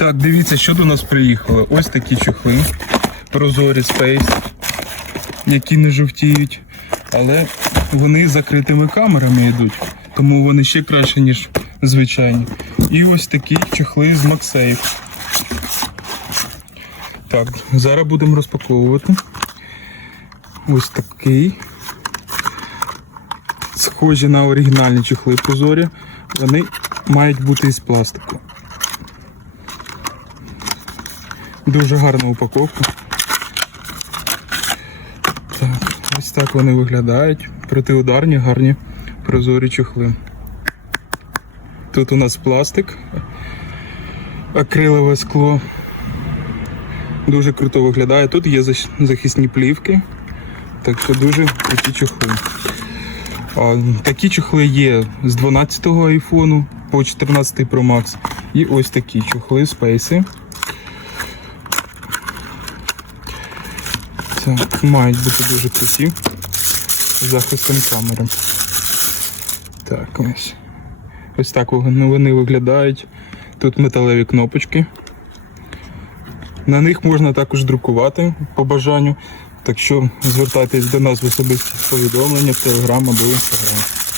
Так, дивіться, що до нас приїхало. Ось такі чохли. Прозорі Space, які не жовтіють. Але вони з закритими камерами йдуть, тому вони ще краще, ніж звичайні. І ось такі чохли з MagSafe. Так, зараз будемо розпаковувати. Ось такий. Схожі на оригінальні чохли прозорі. Вони мають бути із пластику. Дуже гарна упаковка. Так, ось так вони виглядають. Протиударні, гарні прозорі чохли. Тут у нас пластик, акрилове скло. Дуже круто виглядає. Тут є захисні плівки. Так що дуже круті чохли. Такі чохли є з 12-го айфону по 14 Pro Max. І ось такі чохли спейси. Так, мають бути дуже круті. з Захистом камери. Так, ось. Ось так вони вони виглядають. Тут металеві кнопочки. На них можна також друкувати по бажанню. Так що звертайтесь до нас в особисті повідомлення в Telegram або Instagram.